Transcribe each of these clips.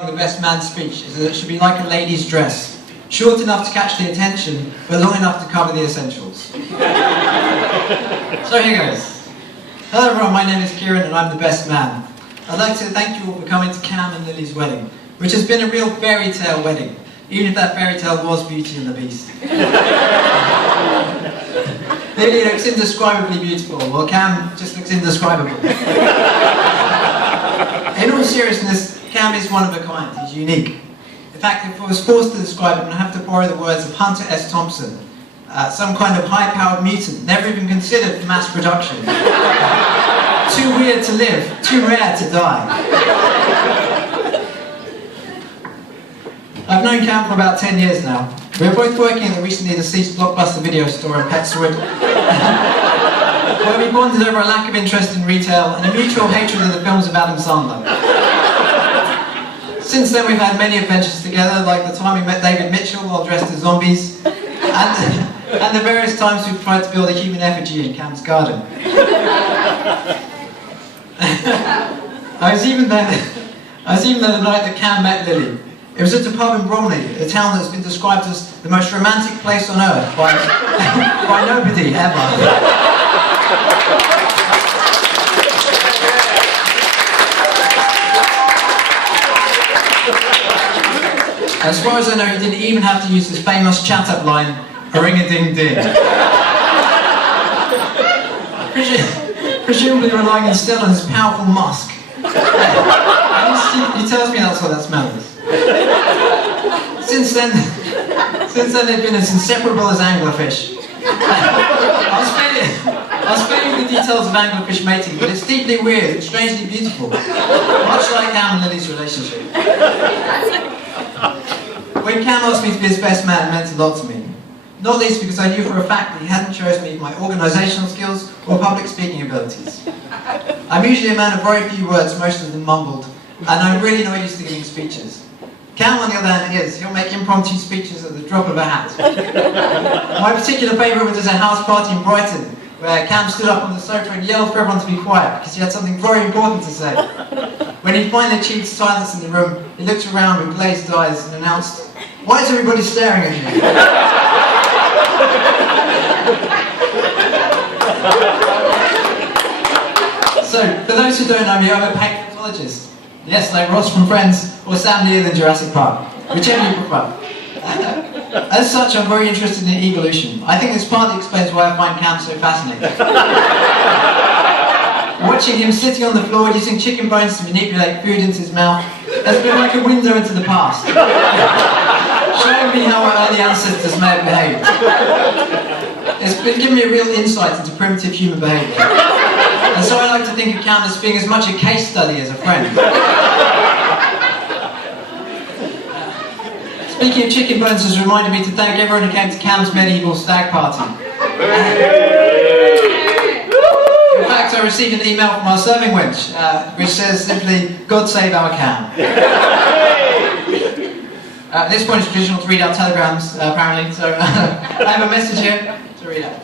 The best man speech is that it should be like a lady's dress, short enough to catch the attention, but long enough to cover the essentials. So here goes. Hello everyone, my name is Kieran and I'm the best man. I'd like to thank you all for coming to Cam and Lili's wedding, which has been a real fairy tale wedding, even if that fairy tale was Beauty and the Beast. Lili looks indescribably beautiful, while Cam just looks indescribable. In all seriousness, Cam is one of a kind. He's unique. In fact, if I was forced to describe him, I'd have to borrow the words of Hunter S. Thompson, some kind of high-powered mutant, never even considered for mass production. Too weird to live, too rare to die. I've known Cam for about 10 years now. We were both working at the recently deceased Blockbuster video store in Petswood, where we bonded over a lack of interest in retail and a mutual hatred of the films of Adam Sandler. Since then we've had many adventures together, like the time we met David Mitchell while dressed as zombies, and the various times we've tried to build a human effigy in Cam's garden. I was even there the night that Cam met Lili. It was at a pub in Bromley, a town that's been described as the most romantic place on earth by nobody ever. As far as I know, he didn't even have to use his famous chat-up line, a-ring-a-ding-ding. Presumably relying instead on his powerful musk. He tells me that's what that smell is. Since then they've been as inseparable as anglerfish. I'll spare you the details of anglerfish mating, but it's deeply weird and strangely beautiful. Much like Cam and Lili's relationship. When Cam asked me to be his best man, it meant a lot to me. Not least because I knew for a fact that he hadn't chosen me for my organisational skills or public speaking abilities. I'm usually a man of very few words, most of them mumbled, and I'm really not used to giving speeches. Cam, on the other hand, is. He'll make impromptu speeches at the drop of a hat. My particular favourite was at a house party in Brighton, where Cam stood up on the sofa and yelled for everyone to be quiet because he had something very important to say. When he finally achieved silence in the room, he looked around with glazed eyes and announced, "Why is everybody staring at me?" So, for those who don't know me, I'm a paleontologist. Yes, like Ross from Friends, or Sam Neill in Jurassic Park, whichever you prefer. As such, I'm very interested in evolution. I think this partly explains why I find Cam so fascinating. Watching him sitting on the floor using chicken bones to manipulate food into his mouth has been like a window into the past, showing me how our early ancestors may have behaved. It's been giving me a real insight into primitive human behaviour. And so I like to think of Cam as being as much a case study as a friend. Speaking of chicken bones has reminded me to thank everyone who came to Cam's medieval stag party. In fact, I received an email from our serving wench, which says simply, "God save our Cam." At this point it's traditional to read out telegrams, apparently, so I have a message here to read out.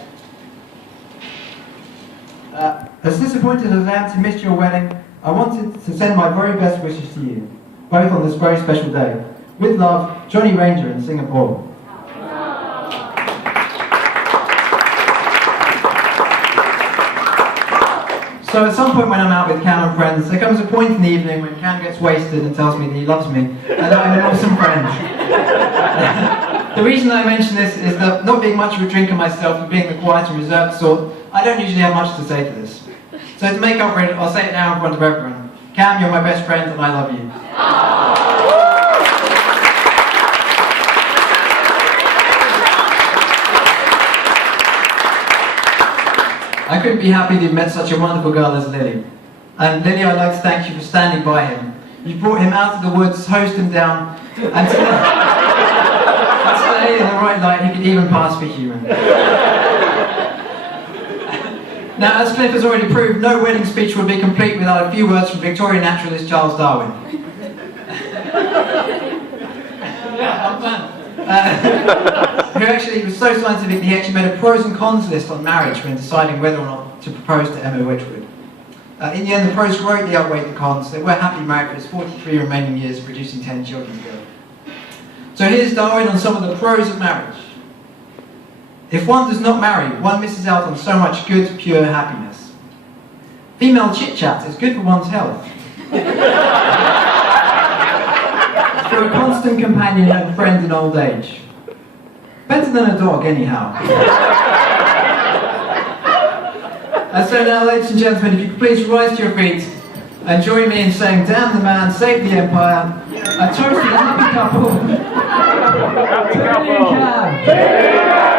As disappointed as I am to miss your wedding, I wanted to send my very best wishes to you, both on this very special day. With love, Johnny Ranger in Singapore. So at some point when I'm out with Cam and friends, there comes a point in the evening when Cam gets wasted and tells me that he loves me, and that I'm an awesome friend. The reason I mention this is that, not being much of a drinker myself and being the quiet and reserved sort, I don't usually have much to say to this. So to make up for it, I'll say it now in front of everyone. Cam, you're my best friend and I love you. I couldn't be happy that you met such a wonderful girl as Lili. And Lili, I'd like to thank you for standing by him. You brought him out of the woods, hosed him down, and today, in the right light, he could even pass for human. Now, as Cliff has already proved, no wedding speech would be complete without a few words from Victorian naturalist Charles Darwin. Who actually was so scientific that he actually made a pros and cons list on marriage when deciding whether or not to propose to Emma Wedgwood. In the end, the pros greatly outweighed the cons. They were happily married for his 43 remaining years, producing 10 children together. So here's Darwin on some of the pros of marriage. If one does not marry, one misses out on so much good, pure happiness. Female chit-chat is good for one's health. For a constant companion and friend in old age. Better than a dog, anyhow. And so now, ladies and gentlemen, if you could please rise to your feet and join me in saying, damn the man, save the empire, a toast to the happy couple. Happy Kieran and couple. Cam.